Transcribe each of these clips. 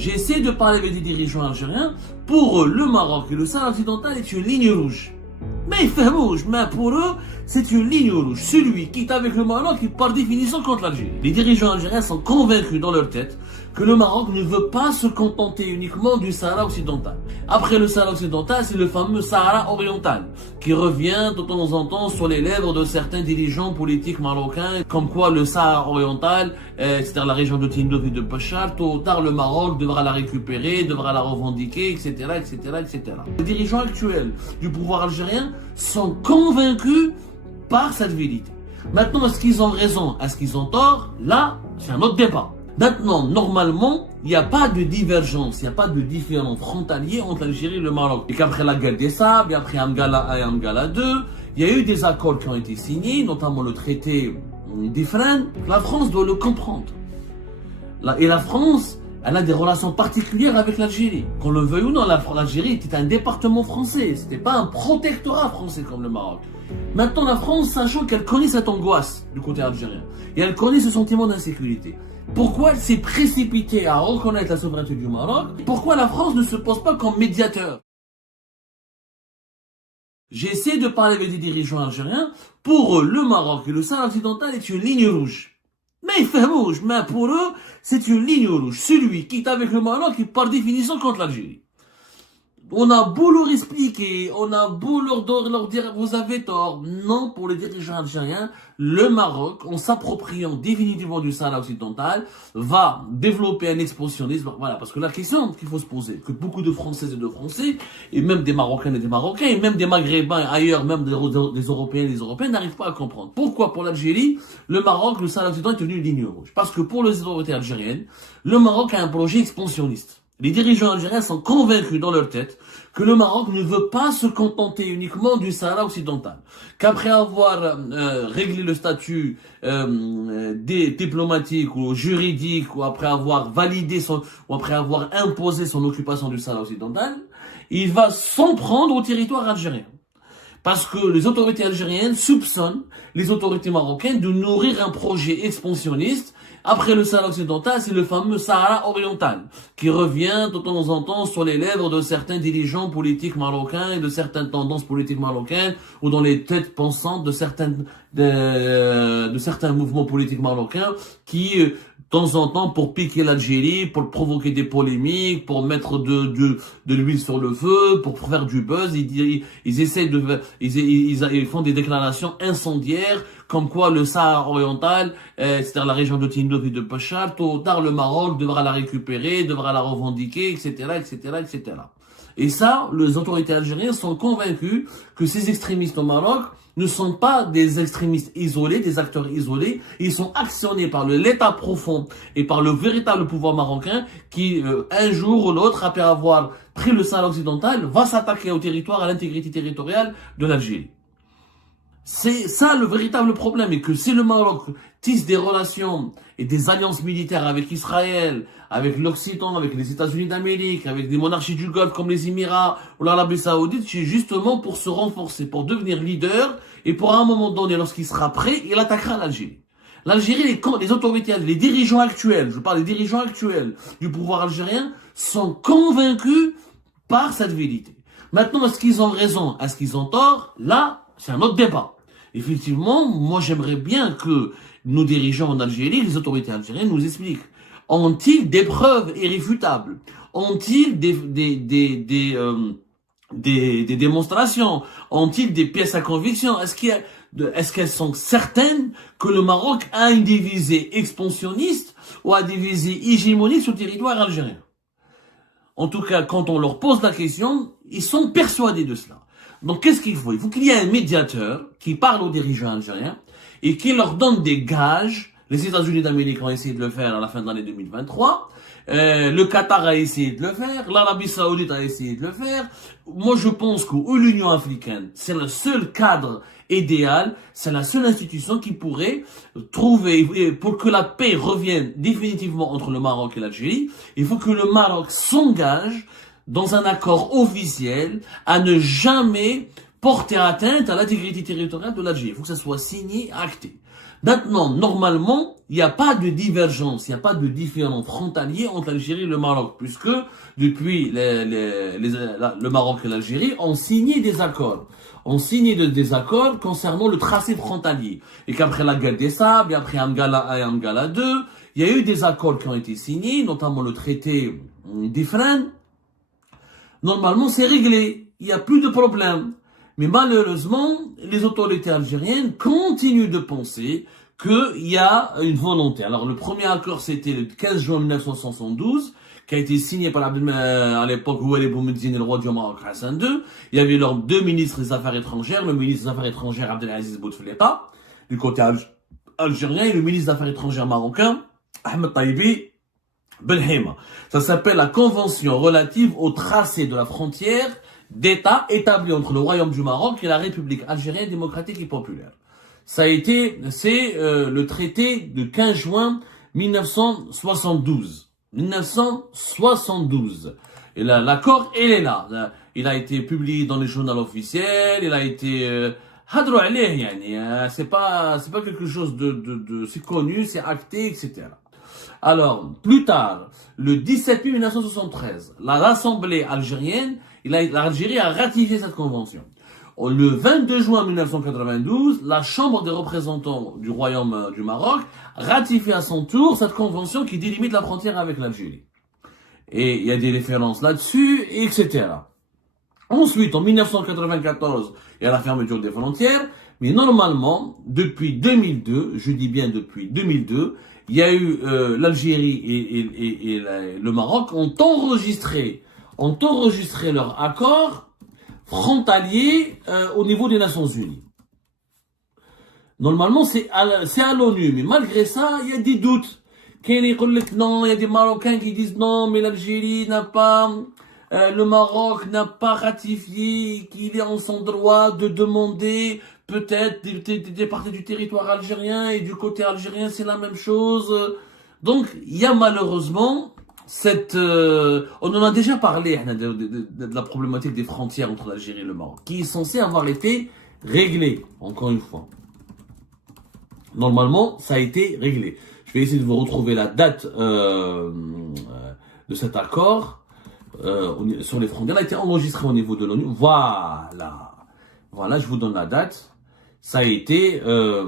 J'essaie de parler avec des dirigeants algériens. Pour eux, le Maroc et le Sahara occidental est une ligne rouge. Mais rouge, mais pour eux, c'est une ligne rouge. Celui qui est avec le Maroc est par définition contre l'Algérie. Les dirigeants algériens sont convaincus dans leur tête que le Maroc ne veut pas se contenter uniquement du Sahara occidental. Après le Sahara occidental, c'est le fameux Sahara oriental, qui revient de temps en temps sur les lèvres de certains dirigeants politiques marocains, comme quoi le Sahara oriental, c'est-à-dire la région de Tindouf et de Pachar, tôt ou tard le Maroc devra la récupérer, devra la revendiquer, etc., etc., etc. Les dirigeants actuels du pouvoir algérien sont convaincus par cette vérité. Maintenant, est-ce qu'ils ont raison, est-ce qu'ils ont tort? Là, c'est un autre débat. Maintenant, normalement, il n'y a pas de divergence, il n'y a pas de différence frontalier entre l'Algérie et le Maroc. Et qu'après la guerre des Sables, et après Amgala 1 et Amgala 2, il y a eu des accords qui ont été signés, notamment le traité d'Ifrane. La France doit le comprendre. Et la France, elle a des relations particulières avec l'Algérie. Qu'on le veuille ou non, l'Algérie était un département français. C'était pas un protectorat français comme le Maroc. Maintenant, la France, sachant qu'elle connaît cette angoisse du côté algérien, et elle connaît ce sentiment d'insécurité, pourquoi elle s'est précipitée à reconnaître la souveraineté du Maroc? Pourquoi la France ne se pose pas comme médiateur? J'essaie de parler avec des dirigeants algériens. Pour eux, le Maroc et le Sahara occidental est une ligne rouge. Mais rouge, mais pour eux, c'est une ligne rouge. Celui qui est avec le Maroc est par définition contre l'Algérie. On a beau leur expliquer, on a beau leur dire vous avez tort. Non, pour les dirigeants algériens, le Maroc, en s'appropriant définitivement du Sahara occidental, va développer un expansionnisme. Voilà, parce que la question qu'il faut se poser, que beaucoup de Françaises et de Français, et même des Marocains et des Marocains, et même des Maghrébins ailleurs, même des Européens et des Européens, n'arrivent pas à comprendre. Pourquoi pour l'Algérie, le Maroc, le Sahara occidental est devenu une ligne rouge? Parce que pour les autorités algériennes, le Maroc a un projet expansionniste. Les dirigeants algériens sont convaincus dans leur tête que le Maroc ne veut pas se contenter uniquement du Sahara occidental. Qu'après avoir réglé le statut diplomatique ou juridique, ou après avoir validé ou après avoir imposé son occupation du Sahara occidental, il va s'en prendre au territoire algérien. Parce que les autorités algériennes soupçonnent les autorités marocaines de nourrir un projet expansionniste. Après le Sahara occidental, c'est le fameux Sahara oriental, qui revient de temps en temps sur les lèvres de certains dirigeants politiques marocains et de certaines tendances politiques marocaines, ou dans les têtes pensantes de certains mouvements politiques marocains qui, de temps en temps, pour piquer l'Algérie, pour provoquer des polémiques, pour mettre de l'huile sur le feu, pour faire du buzz, ils font des déclarations incendiaires, comme quoi le Sahara oriental, c'est-à-dire la région de Tindouf et de Pachar, tôt ou tard le Maroc devra la récupérer, devra la revendiquer, etc., etc., etc. Et ça, les autorités algériennes sont convaincues que ces extrémistes au Maroc ne sont pas des extrémistes isolés, des acteurs isolés. Ils sont actionnés par l'État profond et par le véritable pouvoir marocain qui, un jour ou l'autre, après avoir pris le Sahara occidental, va s'attaquer au territoire, à l'intégrité territoriale de l'Algérie. C'est ça le véritable problème, et que si le Maroc tisse des relations et des alliances militaires avec Israël, avec l'Occident, avec les États-Unis d'Amérique, avec des monarchies du Golfe comme les Émirats ou l'Arabie Saoudite, c'est justement pour se renforcer, pour devenir leader, et pour à un moment donné, lorsqu'il sera prêt, il attaquera l'Algérie. L'Algérie, les autorités, les dirigeants actuels, je parle des dirigeants actuels du pouvoir algérien, sont convaincus par cette vérité. Maintenant, est-ce qu'ils ont raison, est-ce qu'ils ont tort? Là, c'est un autre débat. Effectivement, moi j'aimerais bien que nos dirigeants en Algérie, les autorités algériennes, nous expliquent. Ont-ils des preuves irréfutables? Ont-ils des démonstrations? Ont-ils des pièces à conviction? Est-ce qu'elles sont certaines que le Maroc a une visée expansionniste ou a des visées hégémoniques sur le territoire algérien? En tout cas, quand on leur pose la question, ils sont persuadés de cela. Donc, qu'est-ce qu'il faut? Il faut qu'il y ait un médiateur qui parle aux dirigeants algériens et qui leur donne des gages. Les États-Unis d'Amérique ont essayé de le faire à la fin de l'année 2023. Le Qatar a essayé de le faire. L'Arabie Saoudite a essayé de le faire. Moi, je pense que l'Union africaine, c'est le seul cadre idéal, c'est la seule institution qui pourrait trouver, pour que la paix revienne définitivement entre le Maroc et l'Algérie, il faut que le Maroc s'engage dans un accord officiel à ne jamais porter atteinte à l'intégrité territoriale de l'Algérie. Il faut que ça soit signé, acté. Maintenant, normalement, il n'y a pas de divergence, il n'y a pas de différent frontalier entre l'Algérie et le Maroc, puisque depuis le Maroc et l'Algérie ont signé des accords. Ont signé des accords concernant le tracé frontalier. Et qu'après la guerre des sables, et après Amgala 1 et Amgala 2, il y a eu des accords qui ont été signés, notamment le traité d'Ifrane. Normalement, c'est réglé. Il n'y a plus de problème. Mais malheureusement, les autorités algériennes continuent de penser qu'il y a une volonté. Alors, le premier accord, c'était le 15 juin 1972, qui a été signé par à l'époque Ouali Boumediene et le roi du Maroc Hassan II. Il y avait leurs deux ministres des Affaires étrangères, le ministre des Affaires étrangères Abdelaziz Bouteflika, du côté algérien, et le ministre des Affaires étrangères marocain, Ahmed Taibi Belhema. Ça s'appelle la Convention relative au tracé de la frontière d'État établie entre le Royaume du Maroc et la République algérienne démocratique et populaire. C'est le traité de 15 juin 1972. 1972. Et l'accord, il est là. Il a été publié dans les journaux officiels, il a été c'est pas quelque chose c'est connu, c'est acté, etc. Alors, plus tard, le 17 mai 1973, l'Assemblée algérienne, l'Algérie a ratifié cette convention. Le 22 juin 1992, la Chambre des représentants du Royaume du Maroc ratifie à son tour cette convention qui délimite la frontière avec l'Algérie. Et il y a des références là-dessus, etc. Ensuite, en 1994, il y a la fermeture des frontières, mais normalement, depuis 2002, je dis bien depuis 2002, il y a eu l'Algérie et le Maroc ont enregistré leur accord frontalier au niveau des Nations Unies. Normalement, c'est à l'ONU, mais malgré ça, il y a des doutes. Non, il y a des Marocains qui disent non, mais l'Algérie n'a pas, le Maroc n'a pas ratifié, qu'il est en son droit de demander peut-être des parties du territoire algérien, et du côté algérien, c'est la même chose. Donc, il y a malheureusement on en a déjà parlé de la problématique des frontières entre l'Algérie et le Maroc, qui est censée avoir été réglée, encore une fois. Normalement, ça a été réglé. Je vais essayer de vous retrouver la date de cet accord sur les frontières. Elle a été enregistrée au niveau de l'ONU. Voilà, je vous donne la date. Ça a été, le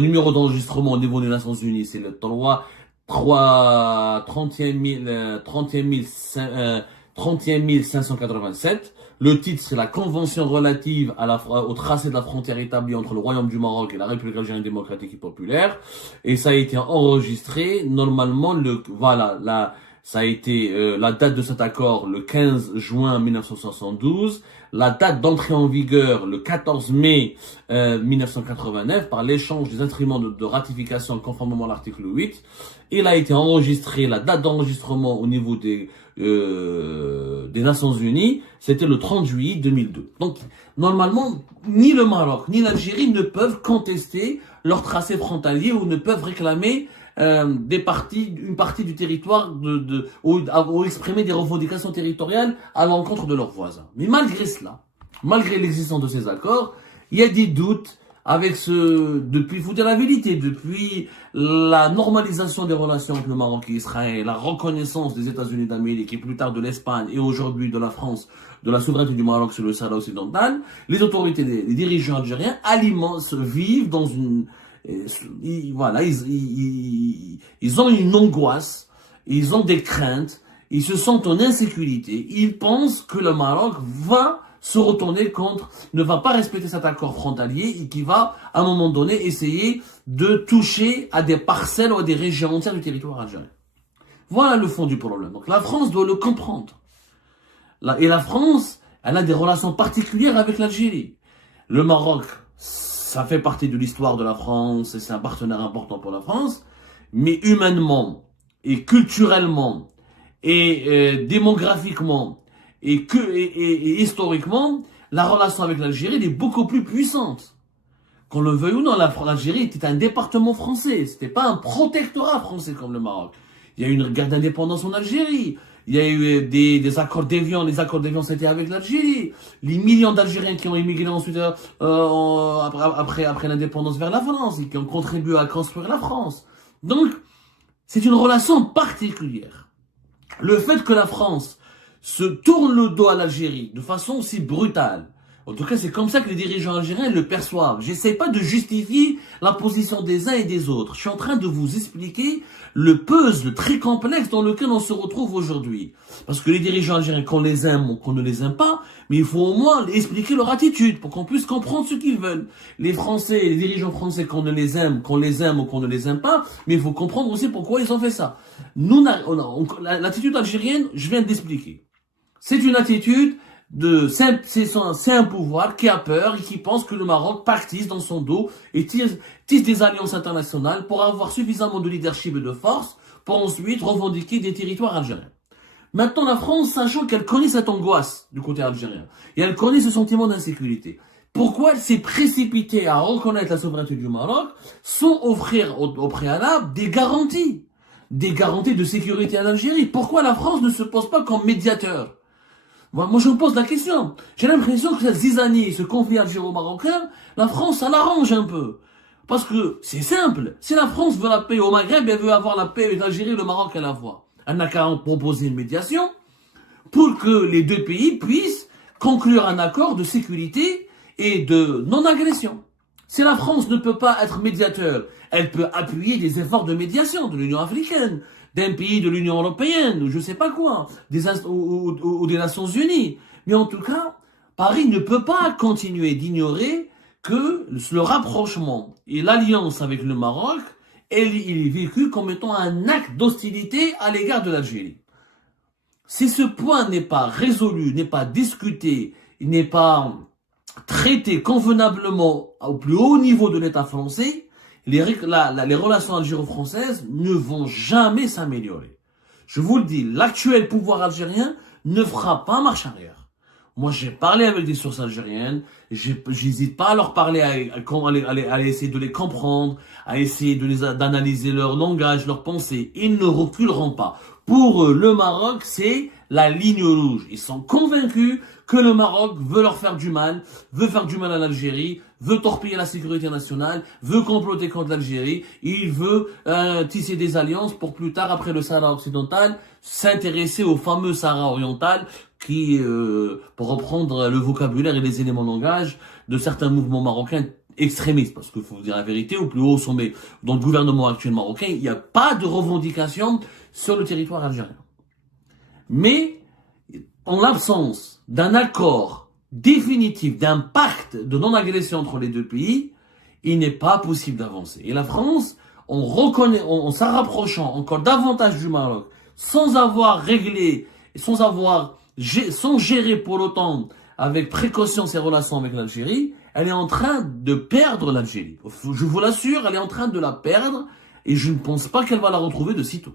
numéro d'enregistrement au niveau des Nations Unies, c'est le 31587. Le titre, c'est la Convention relative au tracé de la frontière établie entre le Royaume du Maroc et la République algérienne démocratique et populaire. Et ça a été enregistré, normalement, ça a été la date de cet accord, le 15 juin 1972. La date d'entrée en vigueur, le 14 mai 1989, par l'échange des instruments de ratification conformément à l'article 8. Il a été enregistré, la date d'enregistrement au niveau des Nations Unies, c'était le 30 juillet 2002. Donc, normalement, ni le Maroc, ni l'Algérie ne peuvent contester leur tracé frontalier ou ne peuvent réclamer une partie du territoire ou exprimer des revendications territoriales à l'encontre de leurs voisins. Mais malgré cela, malgré l'existence de ces accords, il y a des doutes avec il faut dire la vérité, depuis la normalisation des relations entre le Maroc et Israël, la reconnaissance des États-Unis d'Amérique et plus tard de l'Espagne et aujourd'hui de la France, de la souveraineté du Maroc sur le Sahara occidental, les autorités, les dirigeants algériens vivent dans ils ont une angoisse, ils ont des craintes, ils se sentent en insécurité, ils pensent que le Maroc va se retourner ne va pas respecter cet accord frontalier et qui va, à un moment donné, essayer de toucher à des parcelles ou à des régions entières du territoire algérien. Voilà le fond du problème. Donc la France doit le comprendre. Et la France, elle a des relations particulières avec l'Algérie. Le Maroc, ça fait partie de l'histoire de la France et c'est un partenaire important pour la France, mais humainement et culturellement et démographiquement et historiquement, la relation avec l'Algérie est beaucoup plus puissante. Qu'on le veuille ou non, l'Algérie était un département français, c'était pas un protectorat français comme le Maroc. Il y a eu une guerre d'indépendance en Algérie. Il y a eu des accords d'Évian. Les accords d'Évian, c'était avec l'Algérie. Les millions d'Algériens qui ont immigré ensuite après l'indépendance vers la France et qui ont contribué à construire la France. Donc, c'est une relation particulière. Le fait que la France se tourne le dos à l'Algérie de façon aussi brutale, en tout cas, c'est comme ça que les dirigeants algériens le perçoivent. J'essaie pas de justifier la position des uns et des autres. Je suis en train de vous expliquer le puzzle très complexe dans lequel on se retrouve aujourd'hui. Parce que les dirigeants algériens, qu'on les aime ou qu'on ne les aime pas, mais il faut au moins expliquer leur attitude pour qu'on puisse comprendre ce qu'ils veulent. Les Français, les dirigeants français, qu'on les aime ou qu'on ne les aime pas, mais il faut comprendre aussi pourquoi ils ont fait ça. Nous, l'attitude algérienne, je viens d'expliquer. C'est une attitude c'est un pouvoir qui a peur et qui pense que le Maroc partisse dans son dos et tisse des alliances internationales pour avoir suffisamment de leadership et de force pour ensuite revendiquer des territoires algériens. Maintenant, la France, sachant qu'elle connaît cette angoisse du côté algérien et elle connaît ce sentiment d'insécurité, pourquoi elle s'est précipitée à reconnaître la souveraineté du Maroc sans offrir au préalable des garanties de sécurité à l'Algérie? Pourquoi la France ne se pose pas comme médiateur? Moi, je me pose la question. J'ai l'impression que cette zizanie, ce conflit algéro-marocain, la France, ça l'arrange un peu. Parce que c'est simple. Si la France veut la paix au Maghreb, elle veut avoir la paix avec l'Algérie, le Maroc, elle la voit. Elle n'a qu'à en proposer une médiation pour que les deux pays puissent conclure un accord de sécurité et de non-agression. Si la France ne peut pas être médiateur, elle peut appuyer des efforts de médiation de l'Union africaine, d'un pays de l'Union européenne, ou je sais pas quoi, ou des Nations Unies. Mais en tout cas, Paris ne peut pas continuer d'ignorer que le rapprochement et l'alliance avec le Maroc, il est vécu comme étant un acte d'hostilité à l'égard de l'Algérie. Si ce point n'est pas résolu, n'est pas discuté, n'est pas traité convenablement au plus haut niveau de l'État français, les relations algéro-françaises ne vont jamais s'améliorer. Je vous le dis, l'actuel pouvoir algérien ne fera pas marche arrière. Moi, j'ai parlé avec des sources algériennes, j'hésite pas à leur parler, à essayer de les comprendre, à essayer d'analyser leur langage, leurs pensées. Ils ne reculeront pas. Pour eux, le Maroc, c'est la ligne rouge. Ils sont convaincus que le Maroc veut leur faire du mal, veut faire du mal à l'Algérie, veut torpiller la sécurité nationale, veut comploter contre l'Algérie, il veut tisser des alliances pour plus tard, après le Sahara occidental, s'intéresser au fameux Sahara oriental qui, pour reprendre le vocabulaire et les éléments de langage de certains mouvements marocains extrémistes, parce qu'il faut dire la vérité, au plus haut sommet, dans le gouvernement actuel marocain, il n'y a pas de revendication sur le territoire algérien. Mais, en l'absence d'un accord définitif, d'un pacte de non-agression entre les deux pays, il n'est pas possible d'avancer. Et la France, en s'en rapprochant encore davantage du Maroc, sans avoir réglé, sans gérer pour l'OTAN avec précaution ses relations avec l'Algérie, elle est en train de perdre l'Algérie. Je vous l'assure, elle est en train de la perdre et je ne pense pas qu'elle va la retrouver de sitôt.